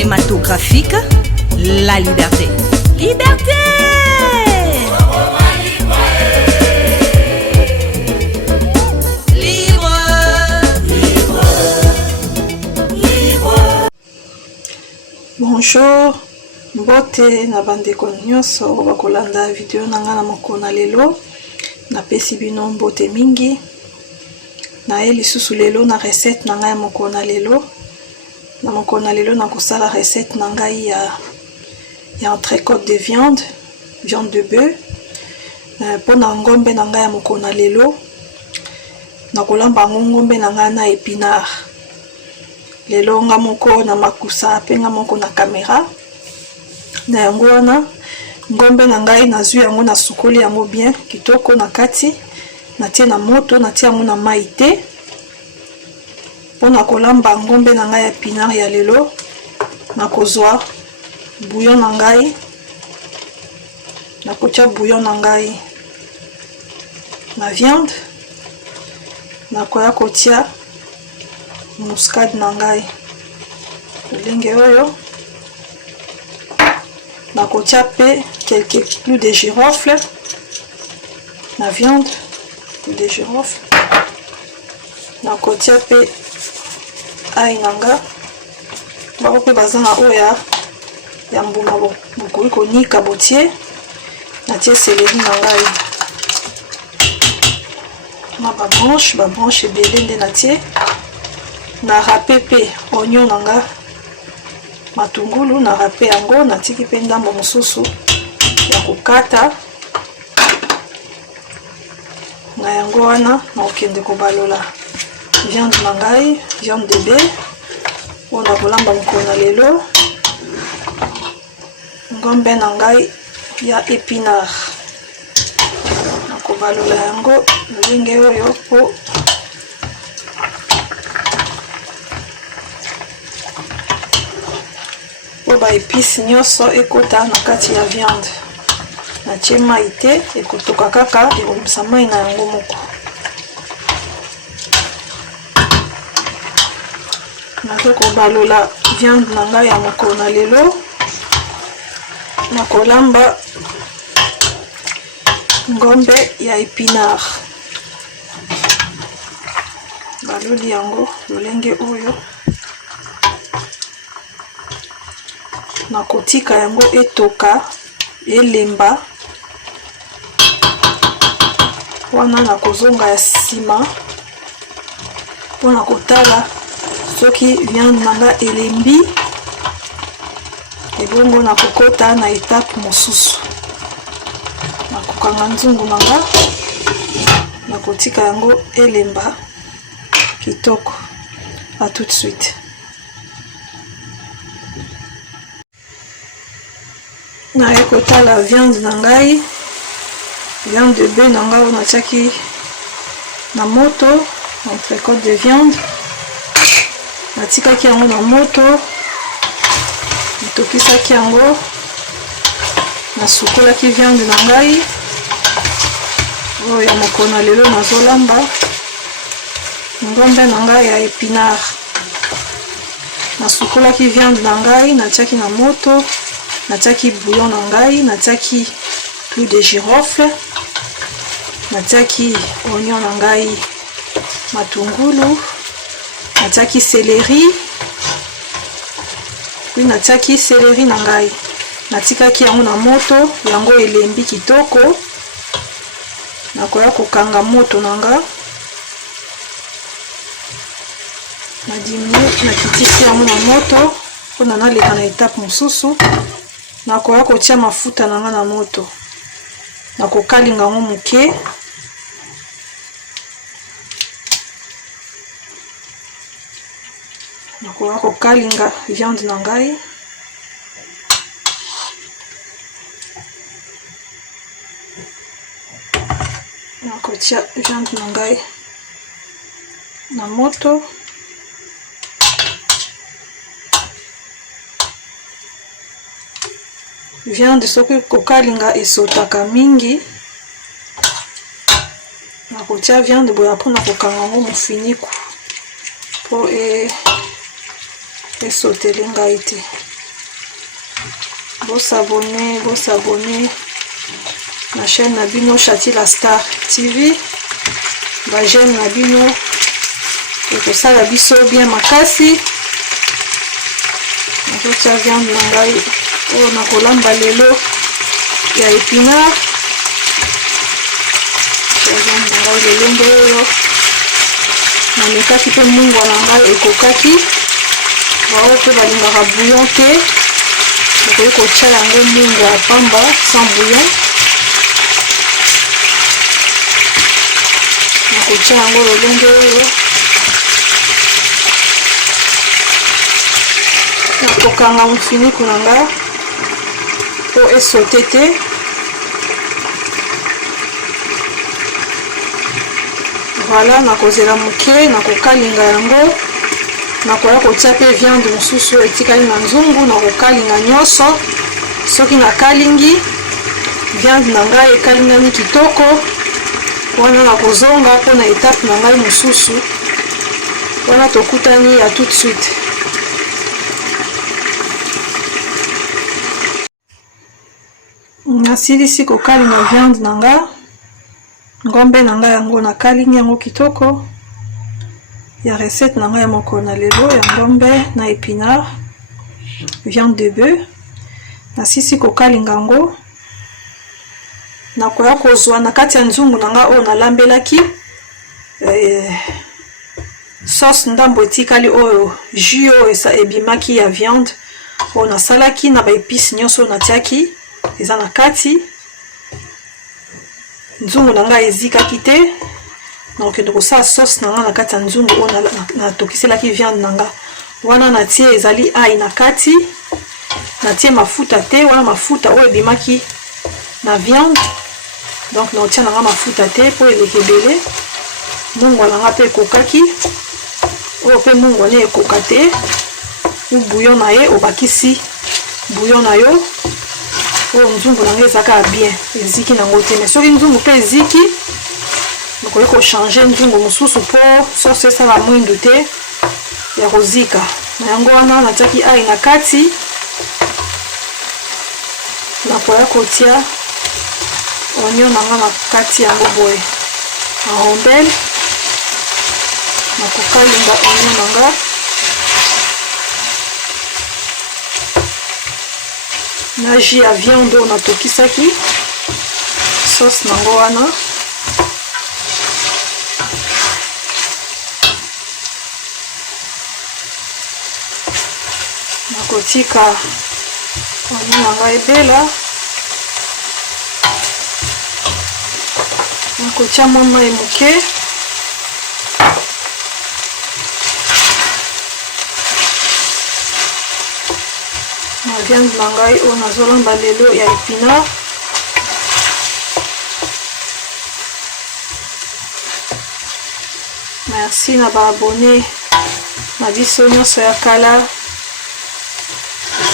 cinématographique, la liberté. Liberté! Libre! Libre! Libre! Bonjour, mbote na bandeko nyonso bakolanda video nanga na mokona lelo. Na pesi bino mbote mingi. Na lisusu lelo na recette nanga ya mokona lelo. Na mokona lelo na kosala recette nanga ya entrecôte de viande de bœuf. Pona ngombe nanga ya mokona lelo. Na kolamba ngombe nanga na épinard. Lelo nga moko na makusa pe nga moko na caméra. Na yango wana ngombe na ngai nazwi yango na sukoli yango bien kitoko na kati natie na moto natie yango na mai te pona kolamba ngombe na ngai ya épinard ya lelo na kozwa bouillon na ngai na kotia bouillon na ngai na viande na koya kotia muscade na ngai lolenge oyo na kotia pe quelques clous de girofle na viande de girofle na kotia pe ai nanga bako pe bazanga oya ya mbuma bokoki konika botie natie céleri na ngai na babranche ebele nde natie na râpe pe oignon na nga matungulu na râpe yango natiki pe ndambo mosusu ya kokata na yango wana na okende kobalola viande na ngai viande de bœuf mpona kolamba mokona lelo ngombe na ngai ya épinard na kobalola yango lolenge oyo po ba épice nyonso ekota na kati ya viande natie mai te ekotoka kaka ekomisa mai na yango moko nazo kobalola viande na ngai ya mokona lelo na kolamba ngombe ya épinard baloli yango lolenge oyo na kotika yango etoka elemba wana na kozonga ya sima mpona kotala soki viande nanga elembi ebongo na kokota na étape mosusu na kokanga nzungu nanga na kotika yango elemba kitoko. À tout de suite. Na ekota la viande na ngai viande de bœuf na ngai natiaki na moto entrecôte de viande natikaki yango na moto natokisaki yango nasukolaki viande na ngai oyo ya mokona lelo nazolamba ngombe na ngai ya épinard nasukolaki viande na ngai natiaki na moto natiaki bouillon na ngai natiaki clou de girofle natiaki oignon na ngai matungulu natiaki céleri puis natiaki céleri na ngai natikaki yango na moto yango elembi kitoko nakoya kokanga moto na nga na 10 minutes nakitisi yango na moto mpona naleka na étape mosusu nakoya kotia mafuta na nga na moto nakokalinga yango moke nakoya kokalinga viande na ngai nakotia viande na ngai na moto viande soki kokalinga esotaka mingi nakotia viande boya mpona kokanga yango mofiniku po esotele ngai te s'abonner na chaîne na bino Chati la Star TV. Ba j'aime na bino et ça la biso bien makasi. Nakotia viande na ngai oyo nakolamba lelo ya épinard. Viande na ngai lelenge oyo namekaki mpe mungwa na ngai ekokaki. Bao mpe balingaka bouillon te, nakoki kotia yango mungwa ya pamba sans bouillon. Nakotia yango lolenge oyo nakokanga mofiniku na nga po esote te. Voilà, nakozela moke nakokalinga yango. Nakoya kotia pe viande mosusu etikali na nzungu nakokalinga nyonso. Soki nakalingi viande na ngai ekalingani kitoko, wana nakozonga mpona etape na ngai mosusu. Wana tokutani ya tout de suite. Nasilisi kokalinga viande na nga. Ngombe na ngai yango nakalingi yango kitoko. Ya recette na ngai moko na lelo ya ngombe na épinard, viande de bœuf. Nasisi kokalinga yango. Nakoya kozwa na kati ya nzungu na nga oyo nalambelaki sauce ndambo etikali oyo jus oyo ebimaki ya viande oyo nasalaki na ba épices nyonso natiaki eza na kati. Nzungu na nga ezikaki te, nakokende kosala sauce na nga na kati ya nzungu oyo natokiselaki viande na nga. Wana natie ezali ai na kati, natie mafuta te, wana mafuta oyo ebimaki na viande, donc naotia na nga mafuta te po eleki ebele. Mungwa na nga mpe ekokaki, oyo mpe mungwa ne ekoka te, ou bouillon na ye obakisi bouillon na yo. Oyo nzungu na nga ezaka bien, eziki nango te. Mais soki nzungu mpe eziki, nakoki kochange nzungu mosusu po sauce esala mwindu te ya kozika. Na yango wana natiaki ai na kati, nakoya kotia oignon na nga na kati yango boye en rondelle. Nakokalinga oignon na nga. Na jus ya viande oyo natokisaki sauce nango wana. Nakotika oignon na nga ebela. Nakotia mwa mai moke. Na viande na ngai oyo nazolamba lelo ya épinard. Merci na ba abonné na biso nyonso ya kala,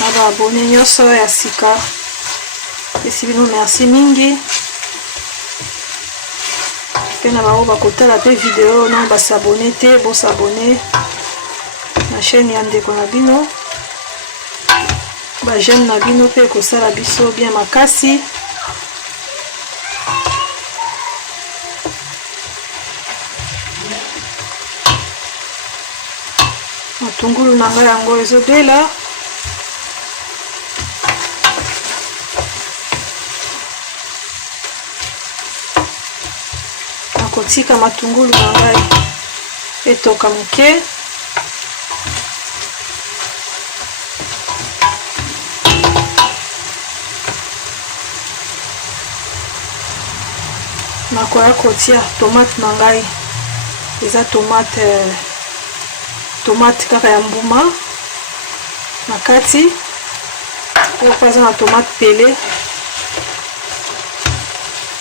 na ba abonné nyonso ya sika. Esi bino merci mingi. Pe na bao bakotala pe video na basabone te, bosabone na chaîne ya ndeko na bino. Ba j'aime na bino pe kosala biso bien makasi. Matungulu na ngai yango ezobela. Nakotika matungulu na ngai etoka moke. Nakoya kotia tomate na ngai, eza tomate kaka ya mbuma na kati. Oyo mpe eza na tomate pele,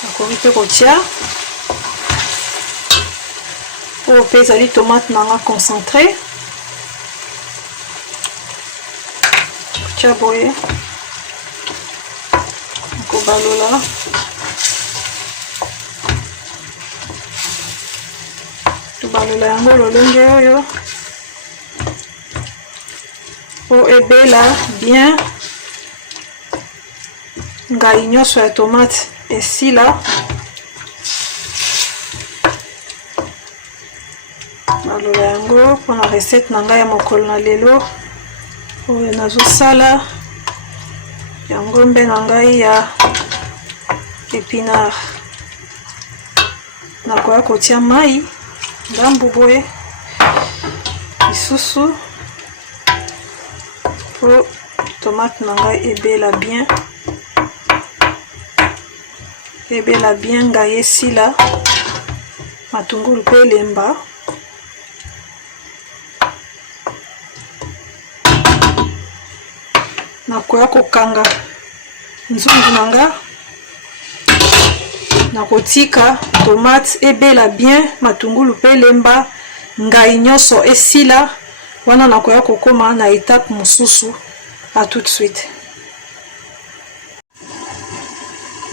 nakoki mpe kotia. Oyo mpe ezali tomate na nga concentré, kotia boye, nakobalola. Tobalola yango lolenge oyo po ebela bien. ngai nyonso ya tomate esila. Naloba yango mpona recette na ngai ya mokolo na lelo oyo nazosala ya ngombe na ngai ya épinard. Nakoya kotia mai ndambu boye lisusu po tomate na ngai ebela bien ngai esila. Matungulu pe elemba. Nakoya kokanga nzungu na nga, nakotika tomate ebela bien, matungulu pe elemba, ngai nyonso esila. Wana nakoya kokoma na étape mosusu. À tout de suite.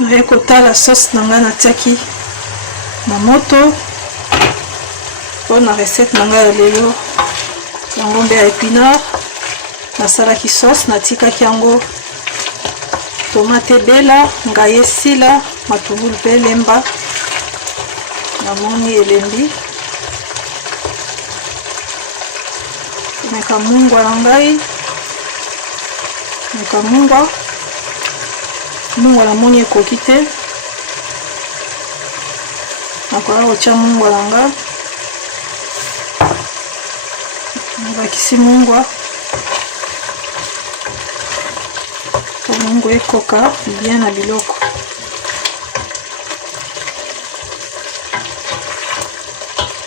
Naye kotala sauce na nga natiaki na moto mpona recette na nga ya lelo ya ngombe ya épinard. Nasalaki sauce, natikaki yango tomate ebela, ngai esila, matungulu pe elemba, namoni elembi. Meka mungwa na ngai, meka mungwa namoni ekoki te. Nakoya kotia mungwa na nga, nabakisi mungwa po mungwa ekoka bien na biloko.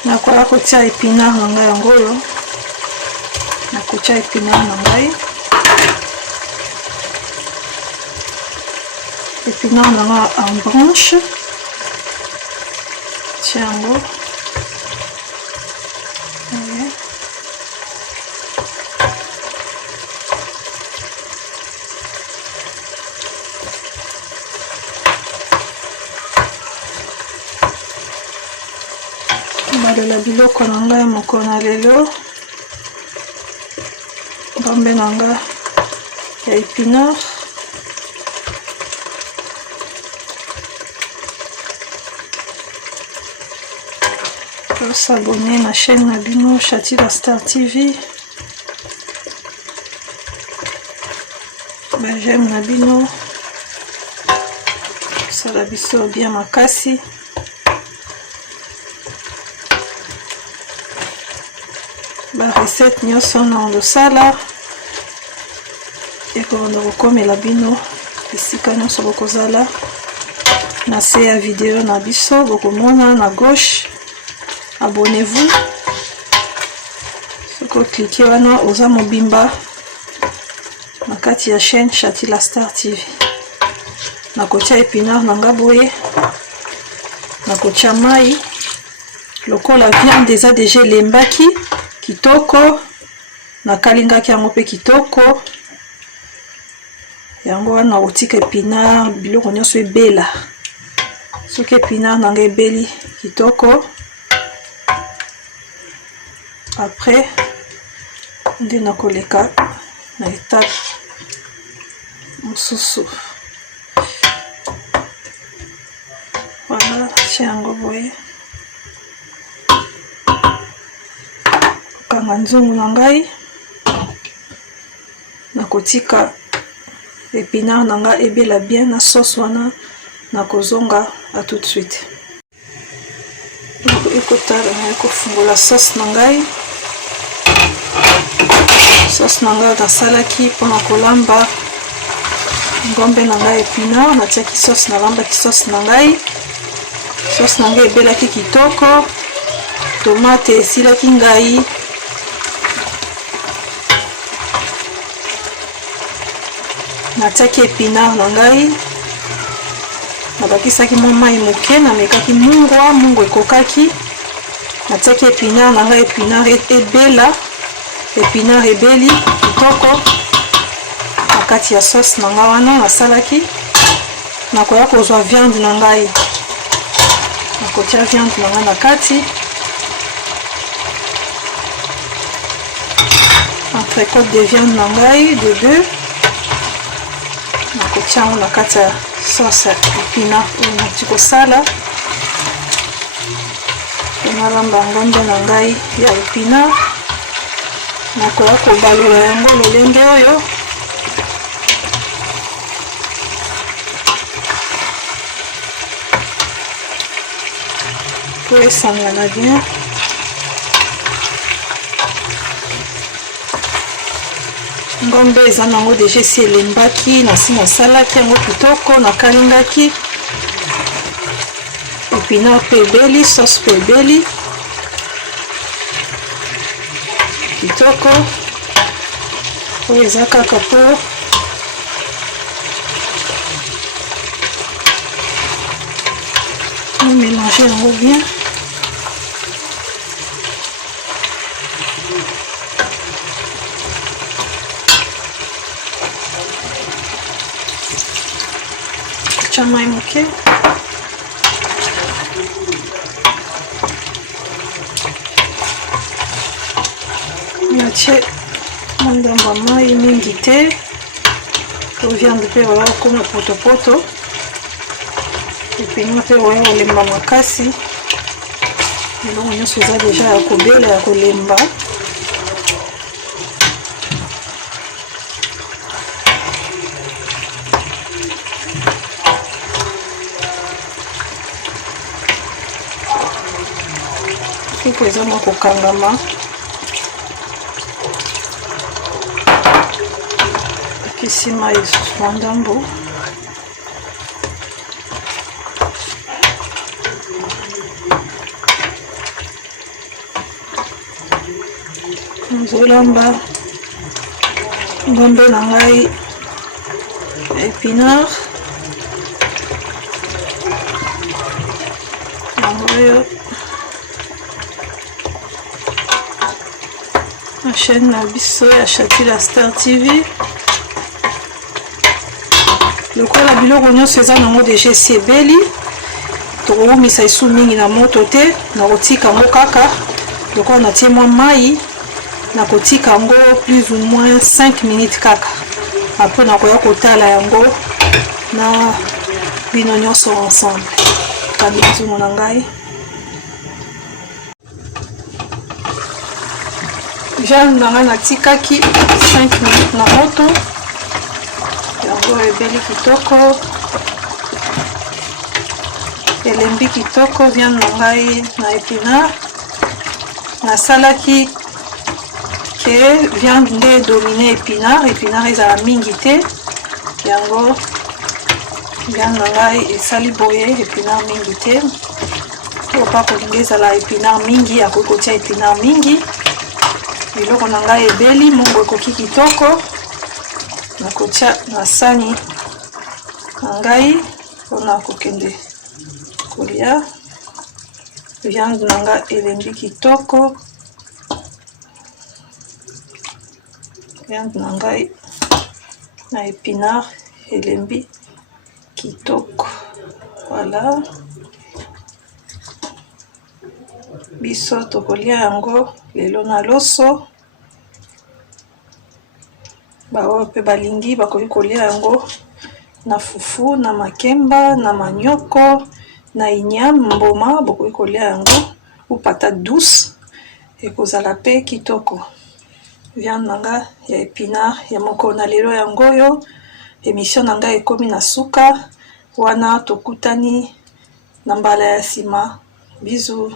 Nakoya kotia épinard na ngai yango oyo, nakotia épinard na ngai. Épinard na nga en branche, tia yango. Balela biloko na ngai moko na lelo, ngombe na nga ya épinard. S'abonner ma chaîne Nabino Chati la Star TV. J'aime Nabino. Ça la biso bien makasi. Ba recette nyonso na ndosala. Eko kokomela bino esika nyonso bokozala. Na se ya video na biso bokomona na gauche. Abonnez-vous. Soko cliquez wana oza mobimba na kati ya chaîne Chati la Star TV. Nakotia épinard na nga boye, nakotia mai lokola viande eza déjà lembaki kitoko, nakalingaki yango pe kitoko. Yango wana otika épinard biloko nyonso ebela. Soki épinard na nga ebeli kitoko, après nde nakoleka na étape mosusu. Voilà, tia yango boye, kokanga nzungu na ngai, nakotika épinard na nga ebela bien na sauce wana, nakozonga. À tout de suite. Ekotala na kofungola sauce na ngai. Sauce na ngai nasalaki mpona kolamba ngombe na ngai épinard, natiaki sauce, nalambaki sauce na ngai. Sauce na ngai ebelaki kitoko, tomate esilaki ngai. Natiaki épinard na ngai, nabakisaki mwa mai moke, namekaki mungwa ekokaki. Natiaki épinard na ngai, épinard ebela, épinard ebeli kitoko na kati ya sauce na ngai wana nasalaki. Nakoya kozwa viande na ngai, nakotia viande na ngai na kati, entrecôte de viande na ngai de bœuf. tiango na kati ya sauce ya épinard oyo nauti kosala. Nalamba ngombe na ngai ya épinard, nakoya kobalula yango lolenge oyo. Po esangana bien. Ngombe eza nango deja esi elembaki, nasi nasalaki yango kitoko, nakalingaki. Épinard pe ebeli, sauce pe ebeli kitoko. Oyo eza kaka po mélanger yango bien. Tia mai moke. Natie mandamba mai mingi te po viande mpe oya kokoma potopoto. Épinard mpe oya kolemba makasi, eloko nyonso eza deja ya kobela ya kolemba. Supu eza mwa kokangama, ekisi mai na ndambo. Nzolamba ngombe na ngai épinard yango oyo na chaîne na biso ya Chatila Star TV. Lokola biloko nyonso eza nango deja esi ebeli, tokoumisa esu mingi na moto te, nakotika yango kaka lokola natie mwa mai, nakotika yango plus ou moins 5 minutes kaka. Après nakoya kotala yango na bino nyonso ensemble. Kandi nzungu na ngai viande na ngai natikaki 5 minutes na moto yango ebeli kitoko, elembi kitoko. Viande na ngai na épinard nasalaki ke viande nde domine épinard, épinard ezala mingi te, yango viande na ngai esali boye épinard mingi te. Opa kolinga ezala épinard mingi, akoki kotia épinard mingi. Biloko na ngai ebeli, mongo ekoki kitoko, nakotia na sani na ngai mpona kokende kolia. Viande na ngai elembi kitoko, viande na ngai na épinard elembi kitoko. Voilà, biso tokolia yango lelo na loso. Baoyo mpe balingi bakoki kolia yango na fufu, na makemba, na manioko, na igname, mboma, bokoki kolia yango ou patate douce, ekozala mpe kitoko. Viande na ngai ya épinard ya moko na lelo yango oyo. Émission na ngai ekomi na suka, wana tokutani na mbala ya nsima. Bisous.